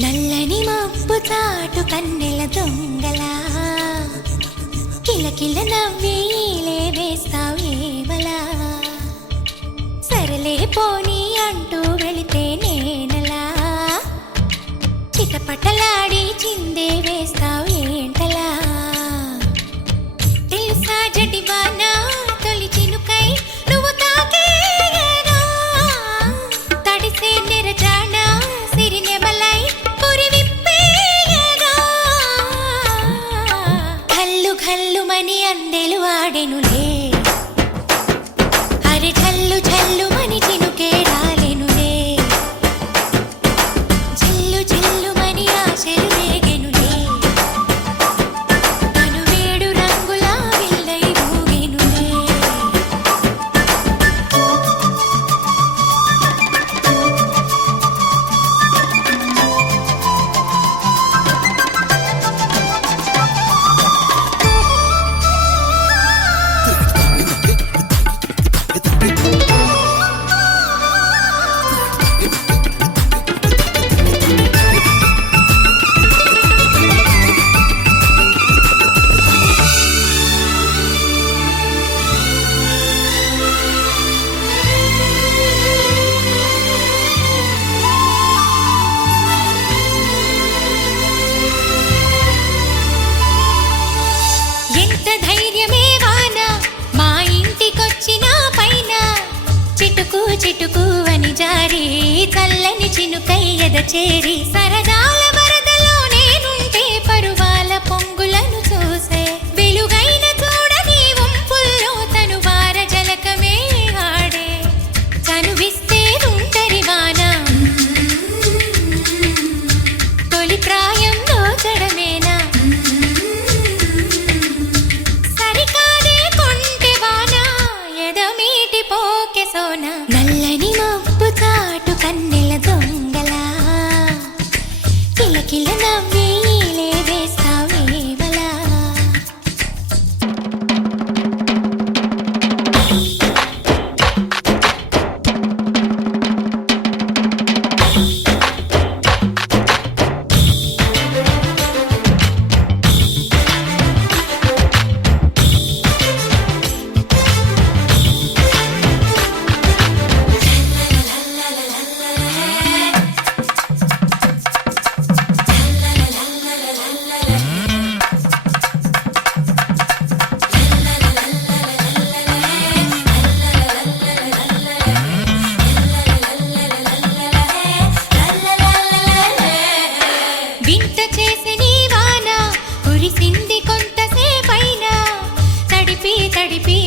నల్లని మబ్బు చాటు కన్నెల దొంగలా కిలకిల నవ్వేలే వేస్తావేవలా సరలే పోనీ అంటూ వెళితే నేనలా చిటపటలాడి చిందే వేస్తావేంటలా తెలుసా జడివానా తొలి చినుకై నువ్వు తాకేయగా తడిసే నిరజానా సిరినెమలై కురివిప్పేయగా ఘల్లు ఘల్లుమని అందెలు ఆడెనులే అరె ఝల్లు ఝల్లుమని చినుకే రాలెనులే జిల్లు జిల్లుమని ఆశలు రేగెనులే తను వేడు రంగుల విల్లై ఊగెనులే ఎంత ధైర్యమే వాన మా ఇంటికొచ్చిన పైన చిటుకు చిటుకు అని జారి చల్లని చినుకై ఎద చేరి సరదాల వరదలో నేనుంటే పరువాల పొంగులను చూసే వెలుగైన చూడని వంపుల్లో తను వార జలకమే ఆడే చనువిస్తే ఉంటరి వాన తొలి ప్రాయం దోచడమేనా సరికాదే కొంటె వాన ఎదమీటి పోకె సోన నల్లని మబ్బు చాటు కన్నెల దొంగలా కిలకిల నవ్వేలే వేస్తావేవలా వింత చేసి నీ వాన కురిసింది కొంతసేపైనా తడిపి తడిపి